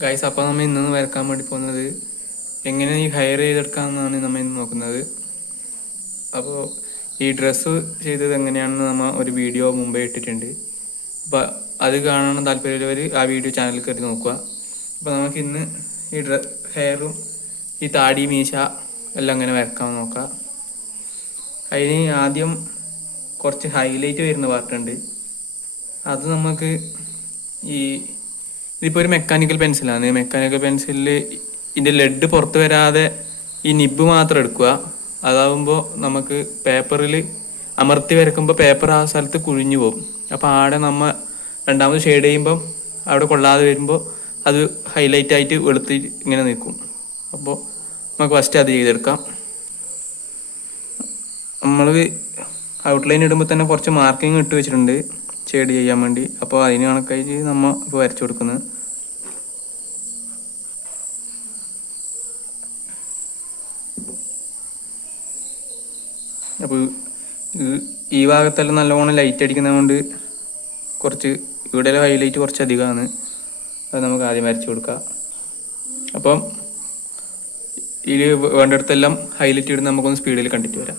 Guys, അപ്പോൾ നമ്മൾ ഇന്ന് വരക്കാൻ വേണ്ടി പോകുന്നത് എങ്ങനെ ഈ ഹെയർ ചെയ്തെടുക്കാമെന്നാണ് നമ്മൾ ഇന്ന് നോക്കുന്നത്. അപ്പോൾ ഈ ഡ്രസ്സ് ചെയ്തത് എങ്ങനെയാണെന്ന് നമ്മൾ ഒരു വീഡിയോ മുമ്പേ ഇട്ടിട്ടുണ്ട്. അപ്പോൾ അത് കാണാൻ താല്പര്യമുള്ളവർ ആ വീഡിയോ ചാനലിൽ കയറി നോക്കുക. അപ്പോൾ നമുക്ക് ഇന്ന് ഈ ഹെയറും ഈ താടി മീശ എല്ലാം എങ്ങനെ വരക്കാൻ നോക്കാം. അതിന് ആദ്യം കുറച്ച് ഹൈലൈറ്റ് വരുന്ന പാർട്ടുണ്ട്. അത് നമുക്ക് ഇതിപ്പോൾ ഒരു മെക്കാനിക്കൽ പെൻസിലാണ്. മെക്കാനിക്കൽ പെൻസിലിൽ ഇതിൻ്റെ ലെഡ് പുറത്ത് വരാതെ ഈ നിബ്ബ് മാത്രം എടുക്കുക. അതാവുമ്പോൾ നമുക്ക് പേപ്പറിൽ അമർത്തി വരക്കുമ്പോൾ പേപ്പർ ആ സ്ഥലത്ത് കുഴിഞ്ഞു പോകും. അപ്പോൾ ആടെ നമ്മൾ രണ്ടാമത് ഷെയ്ഡ് ചെയ്യുമ്പം അവിടെ കൊള്ളാതെ വരുമ്പോൾ അത് ഹൈലൈറ്റ് ആയിട്ട് വെളുത്ത് ഇങ്ങനെ നിൽക്കും. അപ്പോൾ നമുക്ക് ഫസ്റ്റ് അത് ചെയ്തെടുക്കാം. നമ്മൾ ഔട്ട്ലൈൻ ഇടുമ്പോൾ തന്നെ കുറച്ച് മാർക്കിങ് ഇട്ട് വെച്ചിട്ടുണ്ട് ഷെയ്ഡ് ചെയ്യാൻ വേണ്ടി. അപ്പോൾ അതിന് കണക്കായിട്ട് നമ്മൾ ഇപ്പോൾ വരച്ചു കൊടുക്കുന്നത്. അപ്പോൾ ഈ ഭാഗത്തെല്ലാം നല്ലവണ്ണം ലൈറ്റ് അടിക്കുന്നത് കൊണ്ട് കുറച്ച് ഇവിടെ ഹൈലൈറ്റ് കുറച്ച് അധികമാണ്. അത് നമുക്ക് ആദ്യം വരച്ചു കൊടുക്കാം. അപ്പം ഇതിൽ വേണ്ടിടത്തെല്ലാം ഹൈലൈറ്റ് ഇടുന്ന നമുക്കൊന്ന് സ്പീഡിൽ കണ്ടിട്ട് വരാം.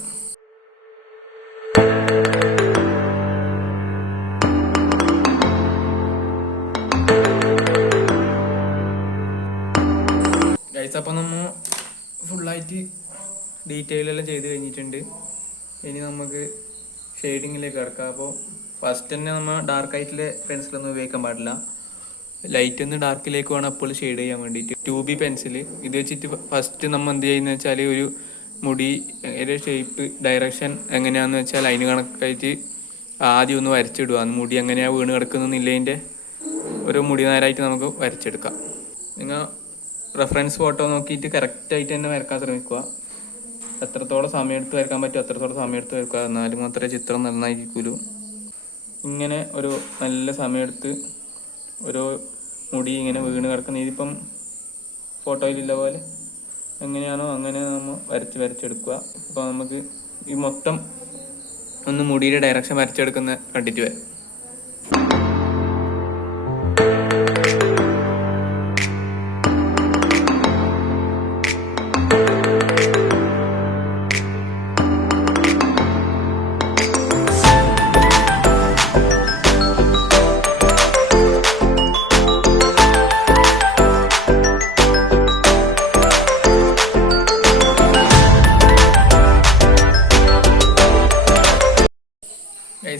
അപ്പോൾ നമ്മൾ ഫുള്ളായിട്ട് ഡീറ്റെയിലെല്ലാം ചെയ്ത് കഴിഞ്ഞിട്ടുണ്ട്. ഇനി നമുക്ക് ഷെയ്ഡിങ്ങിലേക്ക് കിടക്കാം. അപ്പോൾ ഫസ്റ്റ് തന്നെ നമ്മൾ ഡാർക്കായിട്ടുള്ള പെൻസിലൊന്നും ഉപയോഗിക്കാൻ പാടില്ല. ലൈറ്റ് നിന്ന് ഡാർക്കിലേക്ക് വേണം അപ്പോൾ ഷെയ്ഡ് ചെയ്യാൻ വേണ്ടിയിട്ട്. 2B പെൻസിൽ ഇത് വെച്ചിട്ട് ഫസ്റ്റ് നമ്മൾ എന്ത് ചെയ്യുന്നത് വെച്ചാൽ ഒരു മുടി ഒരു ഷേപ്പ് ഡയറക്ഷൻ എങ്ങനെയാണെന്ന് വെച്ചാൽ അതിന് കണക്കായിട്ട് ആദ്യം ഒന്ന് വരച്ചിടുക. മുടി എങ്ങനെയാണ് വീണ് കിടക്കുന്നതിൻ്റെ ഒരു മുടി നേരായിട്ട് നമുക്ക് വരച്ചെടുക്കാം. നിങ്ങൾ റെഫറൻസ് ഫോട്ടോ നോക്കിയിട്ട് കറക്റ്റായിട്ട് തന്നെ വരക്കാൻ ശ്രമിക്കുക. എത്രത്തോളം സമയം എടുത്ത് വരക്കാൻ പറ്റും അത്രത്തോളം സമയം എടുത്ത് വരക്കുക. എന്നാലും മാത്രമേ ചിത്രം നന്നായിരിക്കുള്ളൂ. ഇങ്ങനെ ഒരു നല്ല സമയമെടുത്ത് ഓരോ മുടി ഇങ്ങനെ വീണ് കിടക്കുന്ന ഇതിപ്പം ഫോട്ടോയിലുള്ള പോലെ എങ്ങനെയാണോ അങ്ങനെ നമ്മൾ വരച്ചെടുക്കുക. അപ്പോൾ നമുക്ക് ഈ മൊത്തം ഒന്ന് മുടിയുടെ ഡയറക്ഷൻ വരച്ചെടുക്കുന്ന കണ്ടിട്ട് വരാം.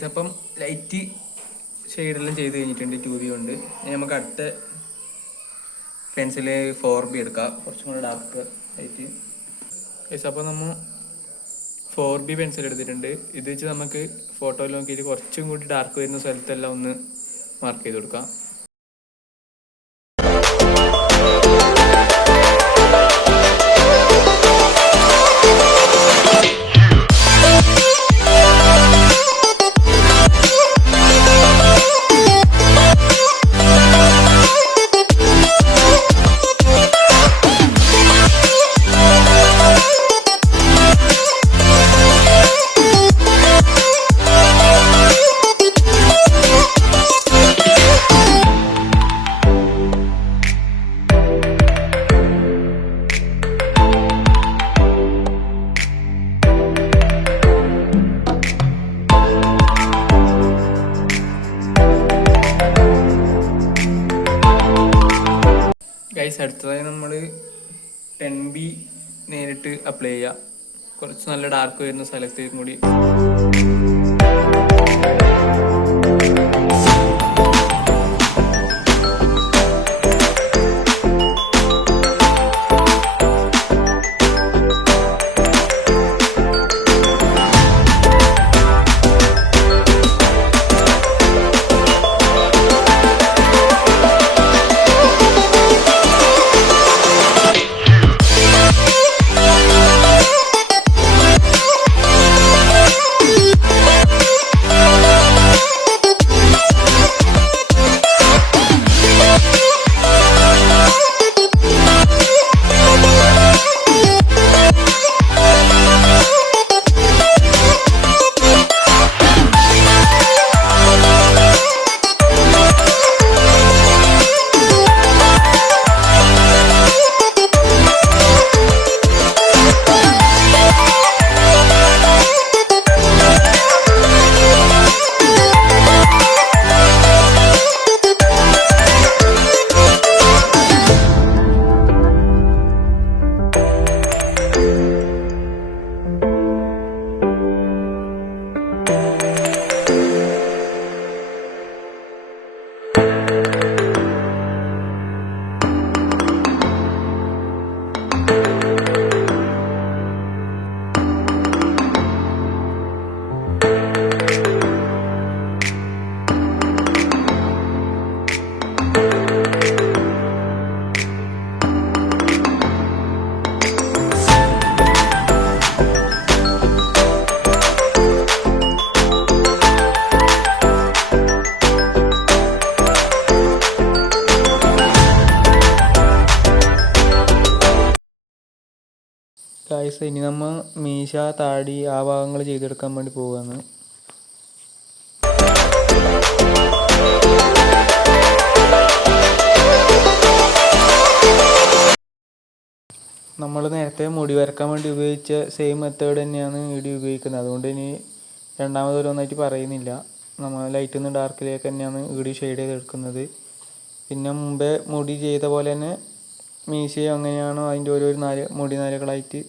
അപ്പം ലൈറ്റ് ഷെയ്ഡെല്ലാം ചെയ്ത് കഴിഞ്ഞിട്ടുണ്ട് 2B കൊണ്ട്. ഇനി നമുക്ക് അടുത്ത പെൻസിൽ 4B എടുക്കാം, കുറച്ചും കൂടെ ഡാർക്ക് ആയിട്ട്. അപ്പോൾ നമ്മൾ 4B പെൻസിൽ എടുത്തിട്ടുണ്ട്. ഇത് വെച്ച് നമുക്ക് ഫോട്ടോയിൽ നോക്കിയിട്ട് കുറച്ചും കൂടി ഡാർക്ക് വരുന്ന സ്ഥലത്തെല്ലാം ഒന്ന് മാർക്ക് ചെയ്ത് കൊടുക്കാം. ഗൈസ്, അടുത്തതായി നമ്മൾ 10B നേരിട്ട് അപ്ലൈ ചെയ്യുക. കുറച്ച് നല്ല ഡാർക്ക് വരുന്ന സ്ഥലത്തേക്കും കൂടി. ഗായ്സ്, ഇനി നമ്മൾ മീശ, താടി ആ ഭാഗങ്ങൾ ചെയ്തെടുക്കാൻ വേണ്ടി പോവുകയാണ്. നമ്മൾ നേരത്തെ മുടി വരക്കാൻ വേണ്ടി ഉപയോഗിച്ച സെയിം മെത്തേഡ് തന്നെയാണ് ഇവിടെ ഉപയോഗിക്കുന്നത്. അതുകൊണ്ട് ഇനി രണ്ടാമതൊരോന്നായിട്ട് പറയുന്നില്ല. നമ്മൾ ലൈറ്റിൽ നിന്ന് ഡാർക്കിലേക്ക് തന്നെയാണ് ഇവിടെ ഷെയ്ഡ് ചെയ്തെടുക്കുന്നത്. പിന്നെ മുമ്പേ മുടി ചെയ്ത പോലെ തന്നെ മീശയും അങ്ങനെയാണോ അതിൻ്റെ ഓരോ മുടി നാരുകളായിട്ട്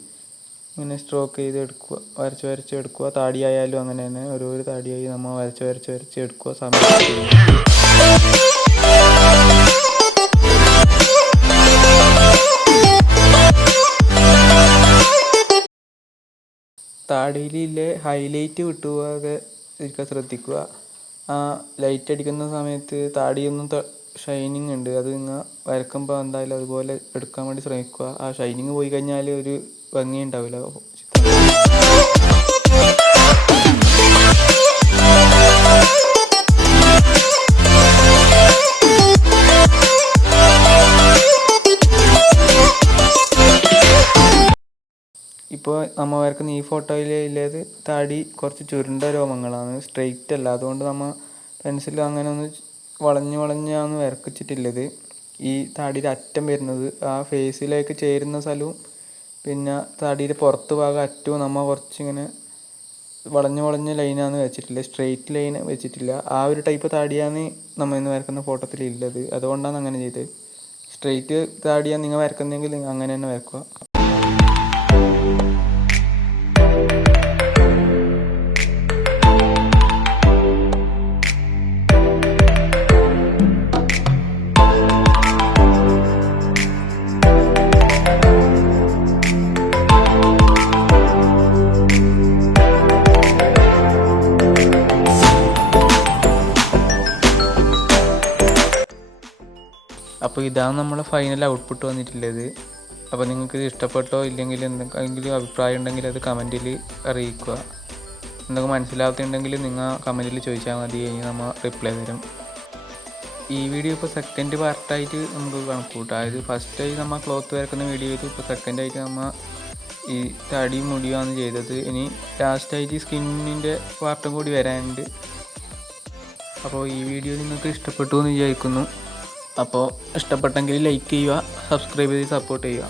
ഇങ്ങനെ സ്ട്രോക്ക് ചെയ്ത് എടുക്കുക, വരച്ച് എടുക്കുക. താടിയായാലും അങ്ങനെ തന്നെ ഓരോരോ താടിയായി നമ്മൾ വരച്ച് എടുക്കുക. താടിയിലെ ഹൈലൈറ്റ് വിട്ടുപോകാതെ ഇരിക്കാൻ ശ്രദ്ധിക്കുക. ആ ലൈറ്റ് അടിക്കുന്ന സമയത്ത് താടിയൊന്നും ഷൈനിങ് ഉണ്ട്, അത് നിങ്ങൾ വരക്കുമ്പോൾ എന്തായാലും അതുപോലെ എടുക്കാൻ വേണ്ടി ശ്രമിക്കുക. ആ ഷൈനിങ് പോയി കഴിഞ്ഞാൽ ഒരു ഭംഗി ഉണ്ടാവില്ല. ഇപ്പോൾ നമ്മൾ വരക്കുന്ന ഈ ഫോട്ടോയിലുള്ളത് താടി കുറച്ച് ചുരുണ്ട രോമങ്ങളാണ്, സ്ട്രെയിറ്റ് അല്ല. അതുകൊണ്ട് നമ്മൾ പെൻസിൽ അങ്ങനെ ഒന്ന് വളഞ്ഞാണ് വരക്കിച്ചിട്ടുള്ളത്. ഈ താടിയുടെ അറ്റം വരുന്നത് ആ ഫേസിലേക്ക് ചേരുന്ന സ്ഥലവും പിന്നെ താടിയുടെ പുറത്ത് ഭാഗം അറ്റവും നമ്മൾ കുറച്ചിങ്ങനെ വളഞ്ഞ ലൈനാണ് വെച്ചിട്ടില്ല, സ്ട്രെയിറ്റ് ലൈൻ വെച്ചിട്ടില്ല. ആ ഒരു ടൈപ്പ് താടിയാണ് നമ്മൾ ഇന്ന് വരക്കുന്ന ഫോട്ടോത്തിൽ ഉള്ളത്. അതുകൊണ്ടാണ് അങ്ങനെ ചെയ്തത്. സ്ട്രെയിറ്റ് താടിയാണ് നിങ്ങൾ വരക്കുന്നതെങ്കിൽ അങ്ങനെ തന്നെ വരക്കുക. അപ്പോൾ ഇതാണ് നമ്മളെ ഫൈനൽ ഔട്ട്പുട്ട് വന്നിട്ടുള്ളത്. അപ്പോൾ നിങ്ങൾക്ക് ഇത് ഇഷ്ടപ്പെട്ടോ ഇല്ലെങ്കിൽ എന്തെങ്കിലും അഭിപ്രായം ഉണ്ടെങ്കിൽ അത് കമൻറ്റിൽ അറിയിക്കുക. എന്തെങ്കിലും മനസ്സിലാകത്തുണ്ടെങ്കിൽ നിങ്ങൾ കമൻറ്റിൽ ചോദിച്ചാൽ മതി, ഇനി നമ്മൾ റിപ്ലൈ തരും. ഈ വീഡിയോ ഇപ്പോൾ സെക്കൻഡ് പാർട്ടായിട്ട് നമുക്ക് കണക്കൂട്ടാം. അതായത് ഫസ്റ്റായി നമ്മൾ ക്ലോത്ത് വരക്കുന്ന വീഡിയോ ചെയ്തു, ഇപ്പോൾ സെക്കൻഡായിട്ട് നമ്മൾ ഈ തടി മുടിയാണ് ചെയ്തത്. ഇനി ലാസ്റ്റായിട്ട് സ്കിന്നിൻ്റെ പാർട്ടും കൂടി വരാനുണ്ട്. അപ്പോൾ ഈ വീഡിയോ നിങ്ങൾക്ക് ഇഷ്ടപ്പെട്ടു എന്ന് വിചാരിക്കുന്നു. അപ്പോൾ ഇഷ്ടപ്പെട്ടെങ്കിൽ ലൈക്ക് ചെയ്യുക, സബ്സ്ക്രൈബ് ചെയ്ത് സപ്പോർട്ട് ചെയ്യുക.